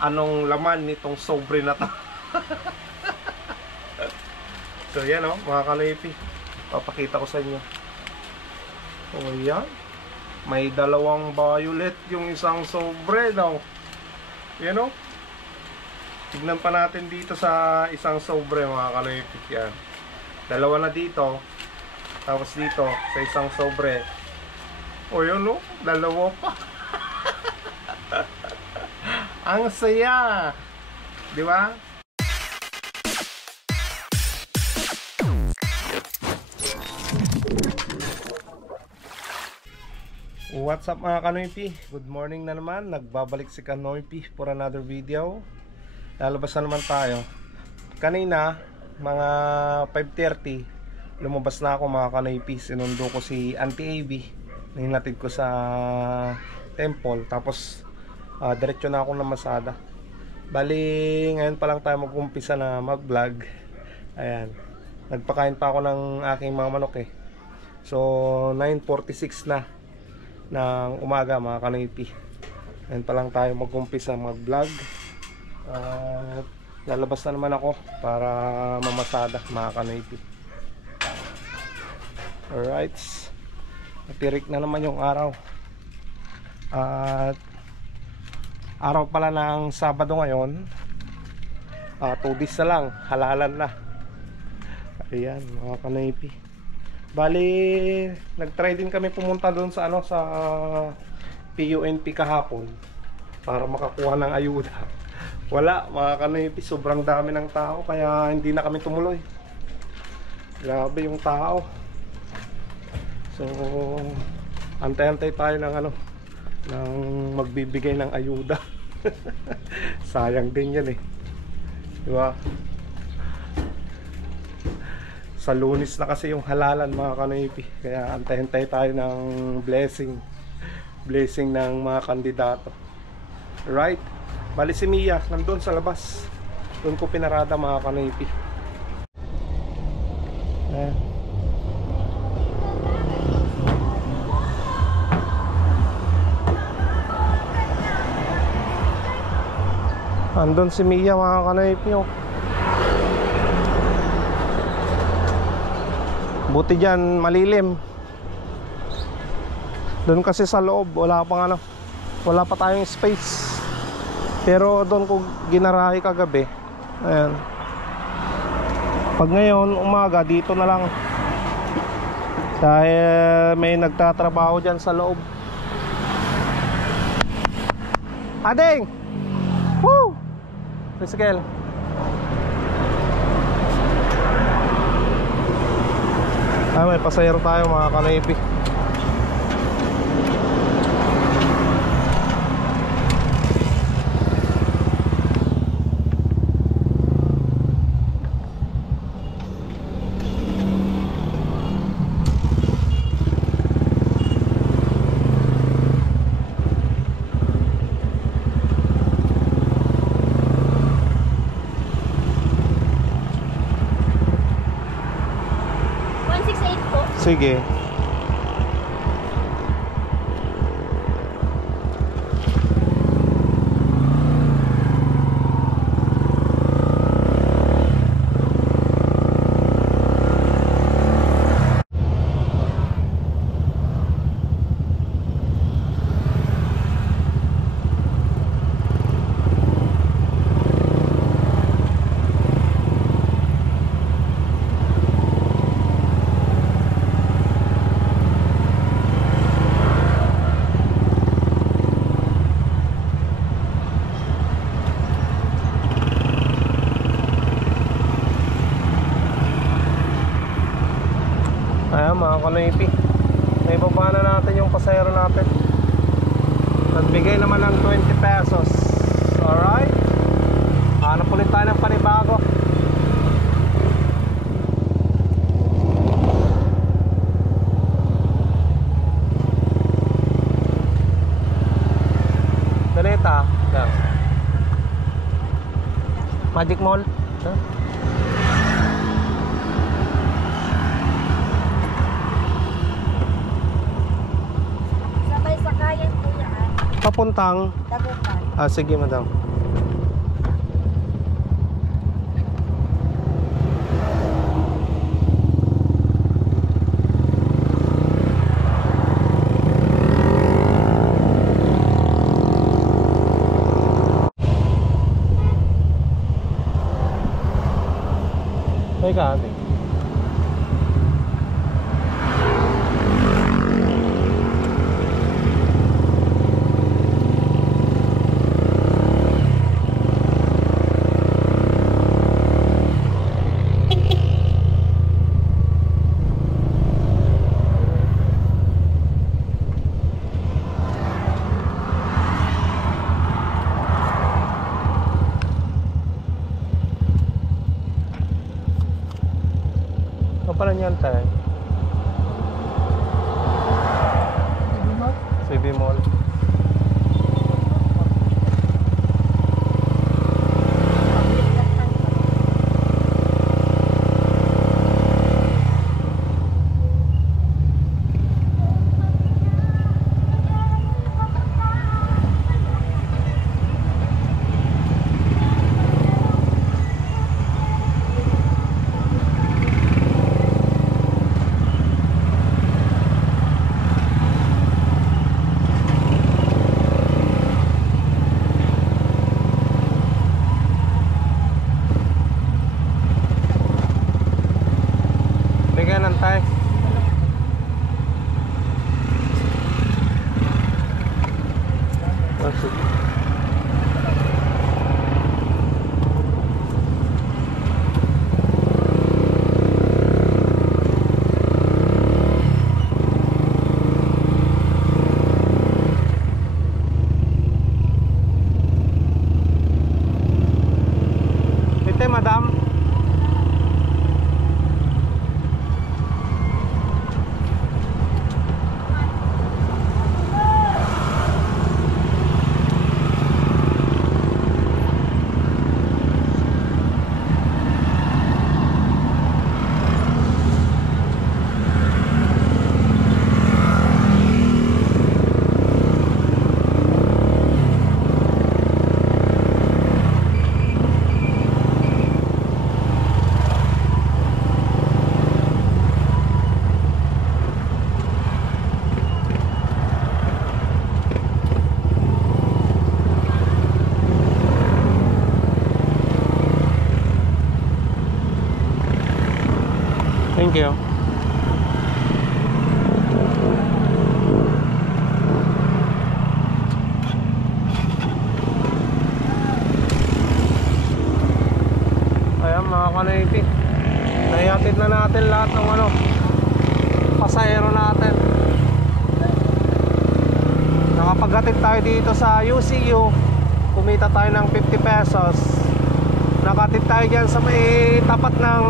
anong laman nitong sobre na to. So yan o, mga kanoypi, papakita ko sa inyo. O yan, may dalawang violet yung isang sobre daw. Yan o, tignan pa natin dito sa isang sobre, mga kanoypi. Yan, dalawa na dito, tapos dito sa isang sobre. O yun o, dalawa pa. Ang saya, di ba? What's up mga kanoypi? Good morning na naman. Nagbabalik si Kanoypi for another video. Lalabas na naman tayo. Kanina mga 5:30 lumabas na ako mga kanoypi. Sinundo ko si Auntie AB. Hinatid ko sa temple. Tapos diretso na ako ng Masada. Bali ngayon pa lang tayo mag-umpisa na mag-vlog. Ayan, nagpakain pa ako ng aking mga manok eh. So 9:46 na ng umaga mga kanoypi. Ngayon pa lang tayo mag-umpisa mag-vlog. Lalabas na naman ako para mamasada mga kanoypi. Alright, natirik na naman yung araw. At araw pala ng Sabado ngayon. 2 days na lang, halalan na. Ayan mga kanoypi. Bali, nag-try din kami pumunta doon sa sa PUNP kahapon para makakuha ng ayuda. Wala mga kanoypi, sobrang dami ng tao kaya hindi na kami tumuloy. Grabe yung tao. So, antay-antay tayo ng ng magbibigay ng ayuda. Sayang din yan eh. Diba? Sa Lunes na kasi yung halalan mga kanoypi. Kaya antay-antay tayo ng blessing ng mga kandidato. Right? Bali si Mia nandun sa labas. Doon ko pinarada mga kanoypi. Andun si Mia mga kanoypi oh. Buti dyan malilim. Doon kasi sa loob wala pang wala pa tayong space. Pero doon ko ginarahe kagabi. Ayan. Pag ngayon umaga dito na lang. Dahil may nagtatrabaho dyan sa loob. Ading! Woo! Tricycle. May pasahero tayo mga kanoypi. Sige. Ayan mga kanoypi, naibaba na natin yung pasahero natin. Nagbigay naman ng 20 pesos. Alright, hanap ulit tayo ng panibago. Dalita Magic Mall. Sabay sakayan po yan. Papuntang? Dagupan. Sige madam. May kami. Pala niyan tayo. CB Mall. Bigyan ng tayo. Ito, madam. Thank you. Ayan mga ka-Navy, naihatid na natin lahat ng pasahero natin. Nakapaghatid tayo dito sa UCU, kumita tayo ng 50 pesos. Nakatid tayo dyan sa may tapat ng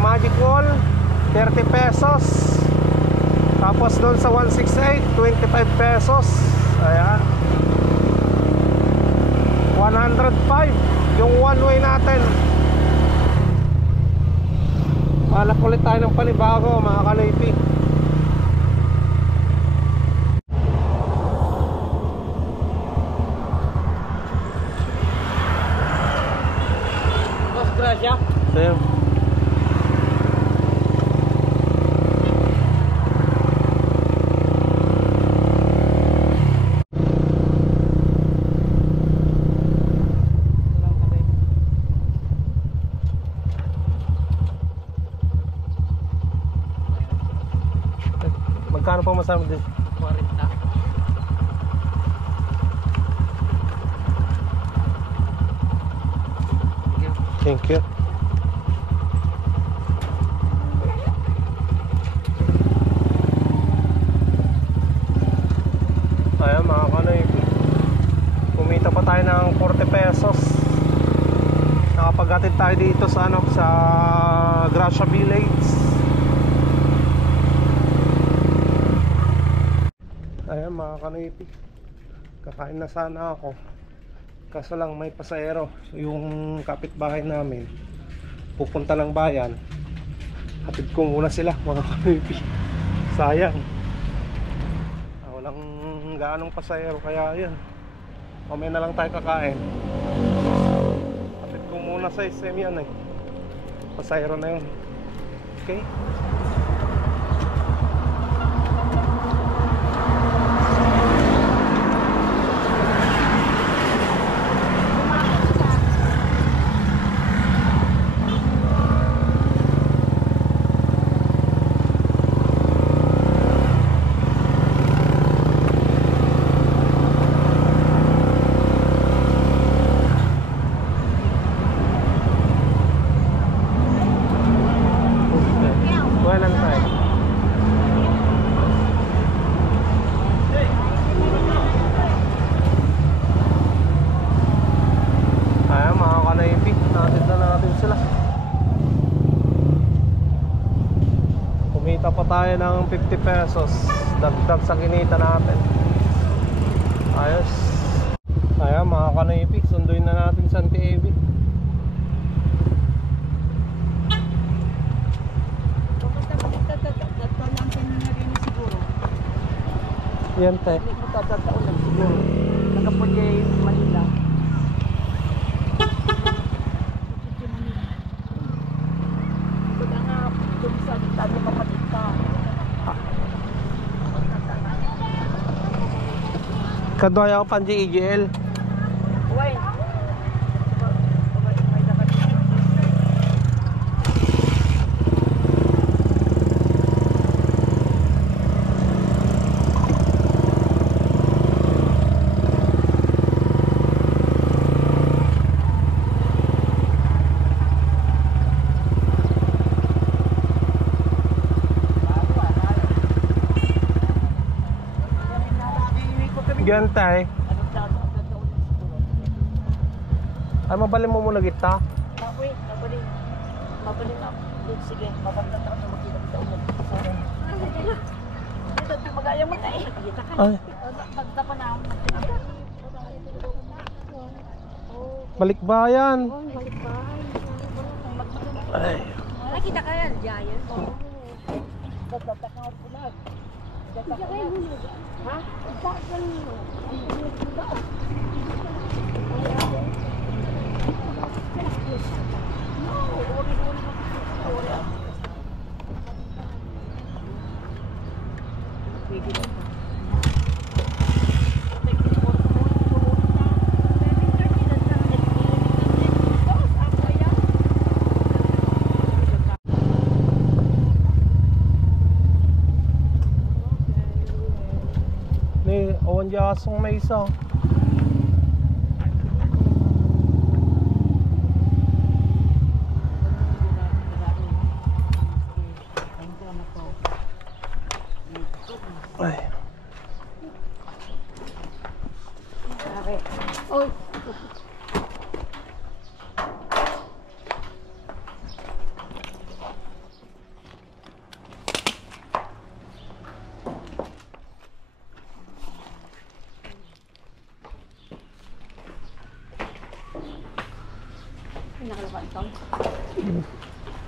Magic Wall, 30 pesos. Tapos doon sa 168, 25 pesos. Ayan, 105 yung one way natin. Malak ulit tayo ng panibago mga ka-Navy. Boss, gracias. Sa'yo. Magkano pa masama din? 40. Thank you. Ayan mga ka-Navy, kumita pa tayo ng 40 pesos. Nakapaghatid tayo dito sa sa Gracia Village. Ayan mga ka-Navy, kakain na sana ako, kaso lang may pasahero. Yung kapitbahay namin pupunta ng bayan, hatid ko muna sila mga ka-Navy. Sayang, walang gaanong pasahero, kaya yan, mamaya na lang tayo kakain. Hatid ko muna sa SM yan pasahero na yun. Okay. tayo ng 50 pesos. Dagdag sa kinita natin. Ayos. Ayan mga kanoypi, sunduin na natin sa Anti-AB. Yan te. Nakapunye yung Manila. Baga nga, dun sa tabi kapatid ka. Kadwaya ko panji EGL. Uway. Yan tay. Ay mabalin mo muna kita. Wait, mabalin ako. Sige, mabalin ako na makita ulit. Ito, magaya mo na eh. Ay. Pagta pa na ako. Balikbayan. Ay. Nakita ka yan, Giant. Tatakawat ko na. Ha? Ni awan jasong may isa. Ay. Oh.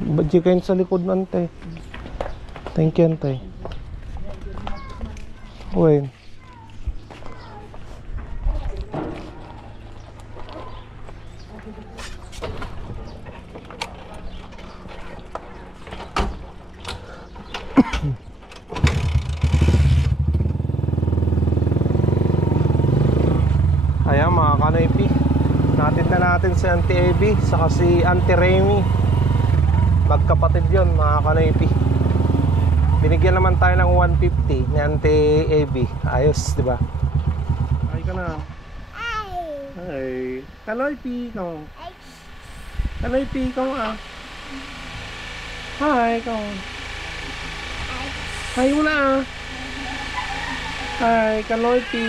Badya kayo sa likod nante. Thank you ante. Uy. Ayan mga kanoypi, natin na natin si Anti-AB saka si Anti-Remy. Magkapatid yun mga kanoypi. Binigyan naman tayo ng 150 ni Anti-AB. Ayos diba? Ay ka na. Ay kanoypi ikaw. Kanoypi ikaw ah. Hi ikaw. Hi muna ah. Hi kanoypi.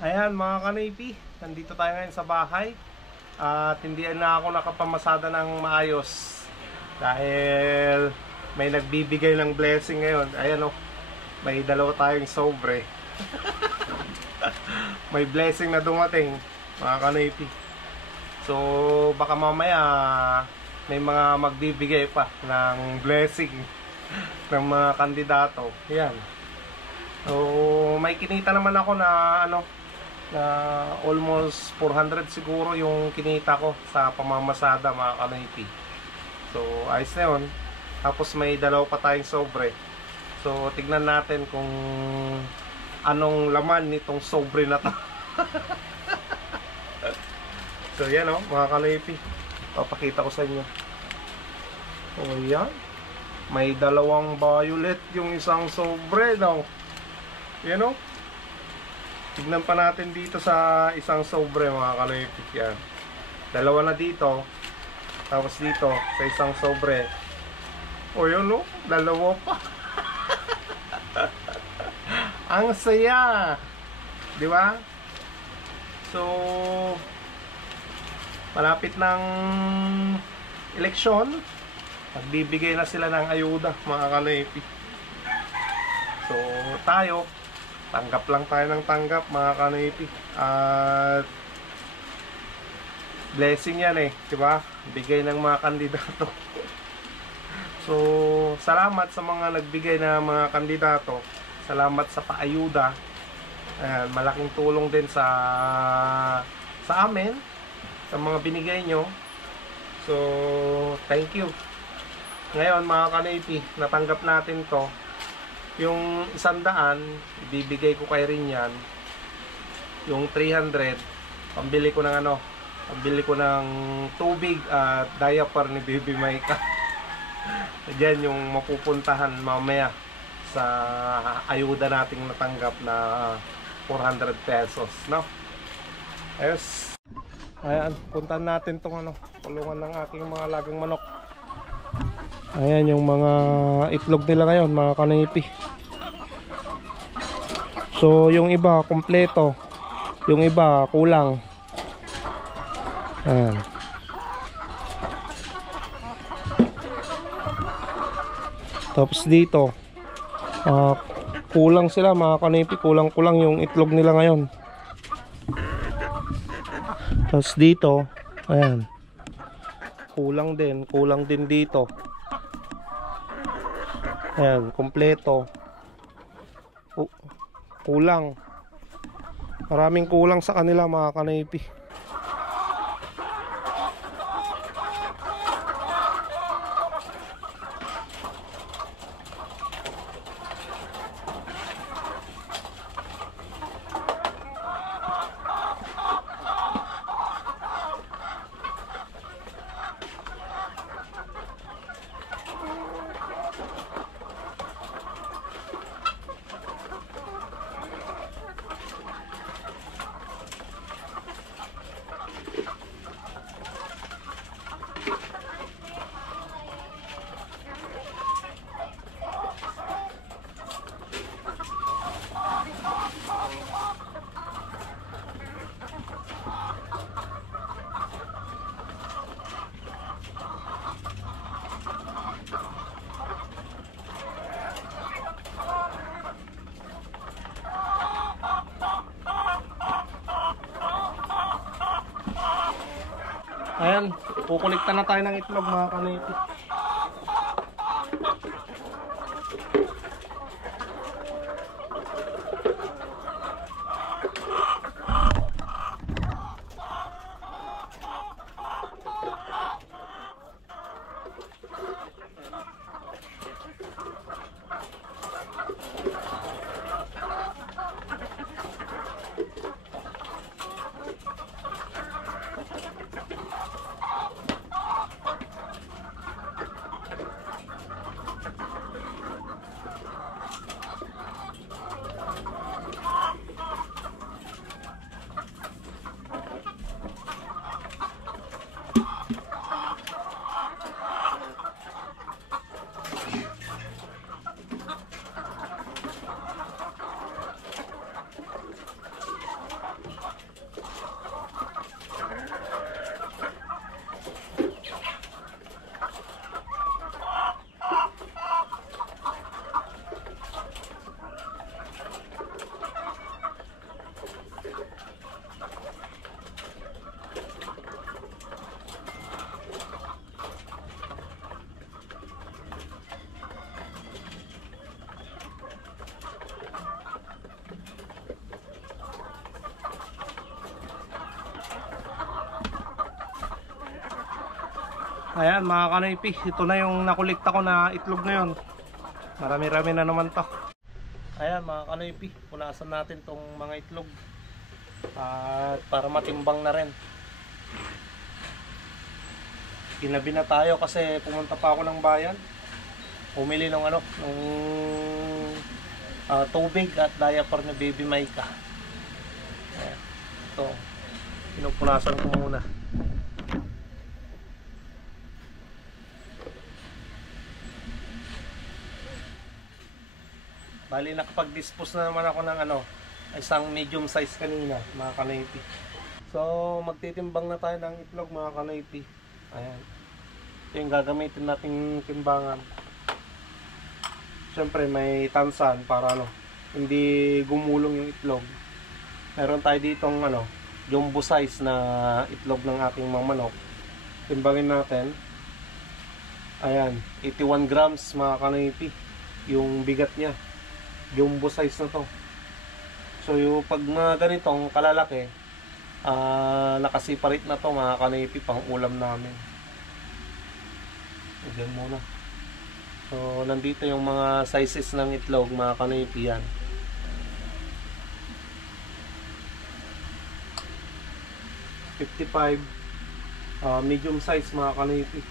Ayan mga kanoypi, nandito tayo ngayon sa bahay. At hindi na ako nakapamasada ng maayos dahil may nagbibigay ng blessing ngayon. Ayan o, may dalawa tayong sobre. May blessing na dumating mga kanoypi. So baka mamaya may mga magbibigay pa ng blessing ng mga kandidato. Ayan. So may kinita naman ako na ano, na almost 400 siguro yung kinita ko sa pamamasada mga kanoypi. So ayos na yun. Tapos may dalawa pa tayong sobre. So tignan natin kung anong laman nitong sobre na to. So yan o mga kanoypi, papakita ko sa inyo. O yan, may dalawang violet yung isang sobre daw. Yan o. Tignan pa natin dito sa isang sobre mga kanoypi. Yan, dalawa na dito. Tapos dito sa isang sobre, o yun o, dalawa pa. Ang saya, di ba? So malapit ng eleksyon, Nagbibigay na sila ng ayuda, mga kanoypi. So tayo, tanggap lang tayo ng tanggap, mga kanoypi. At blessing yan eh, diba? Bigay ng mga kandidato. So salamat sa mga nagbigay na mga kandidato. Salamat sa paayuda. Ayan, malaking tulong din sa amin, sa mga binigay nyo. So thank you. Ngayon mga kanoypi, natanggap natin to. Yung 100, ibibigay ko kay Rinyan. Yung 300, pambili ko ng ano, pambili ko ng tubig at diaper ni Baby Maika. Diyan yung mapupuntahan mamaya sa ayuda nating natanggap na 400 pesos, no? Ayos. Ayan, puntahan natin tong ano, kulungan ng aking mga lagang manok. Ayan yung mga itlog nila ngayon, mga kanoypi. So yung iba kompleto, yung iba kulang. Ayan. Tapos dito kulang sila, mga kanoypi, kulang yung itlog nila ngayon. Tapos dito, ayan, kulang din dito. Ayan, kompleto. Kulang. Maraming kulang sa kanila, mga kanoypi. Ayan, kukulikta na tayo ng itlog, mga kanoypi. Ayan, mga kanoypi, ito na yung nakulikta ko na itlog na yun. Marami-rami na naman to. Ayan mga kanoypi, punasan natin tong mga itlog at para matimbang na rin. Ginabi na tayo kasi pumunta pa ako ng bayan, pumili ng ano, ng tubig at diaper ni Baby Maika. Ayan, ito, pinupunasan ko muna. Bali nakapag-dispose na naman ako ng ano, isang medium size kanina, mga kanoypi. So magtitimbang na tayo ng itlog, mga kanoypi. Ayan. Ito yung gagamitin nating timbangan. Siyempre may tansan para ano, hindi gumulong yung itlog. Meron tayo ditong ano, jumbo size na itlog ng aking mga manok. Timbangin natin. Ayan, 81 grams mga kanipi yung bigat niya. Jumbo size na to. So yung pag mga ganitong kalalaki, nakasiparate na to mga kanipi, pang ulam namin. Diyan muna. So nandito yung mga sizes ng itlog mga kanipi yan. Medium size mga kanipi.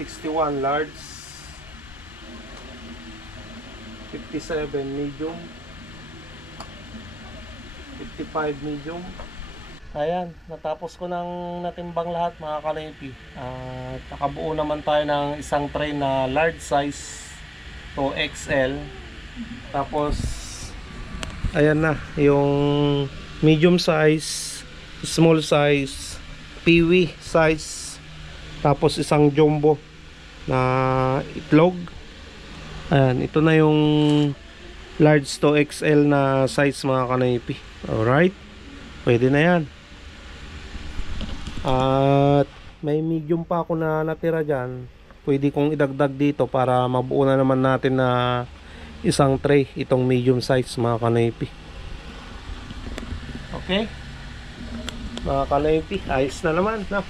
61 large. 57 medium. 55 medium. Ayan, natapos ko nang natimbang lahat mga kanipi. Nakabuo naman tayo ng isang tray na large size to XL. Tapos ayan na yung medium size, small size, peewee size, tapos isang jumbo na itlog. Ayan, ito na yung large to XL na size mga kanipi. Alright, pwede na yan. At may medium pa ako na natira dyan, pwede kong idagdag dito para mabuo na naman natin na isang tray itong medium size mga kanipi. Okay mga kanipi, ayos na naman, no?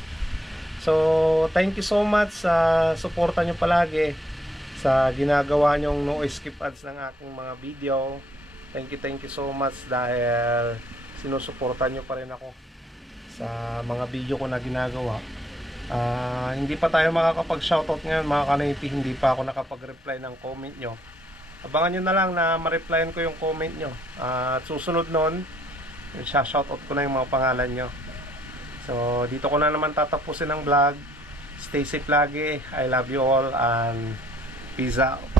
So thank you so much sa suporta nyo palagi sa ginagawa nyong no skip ads ng aking mga video. Thank you so much dahil sinusuporta nyo pa rin ako sa mga video ko na ginagawa. Hindi pa tayo makakapag shoutout ngayon mga kanipi, hindi pa ako nakapag-reply ng comment nyo. Abangan nyo na lang na ma-replyan ko yung comment nyo. At susunod nun, shoutout ko na yung mga pangalan nyo. So dito ko na naman tatapusin ang vlog. Stay safe lagi. I love you all and peace out.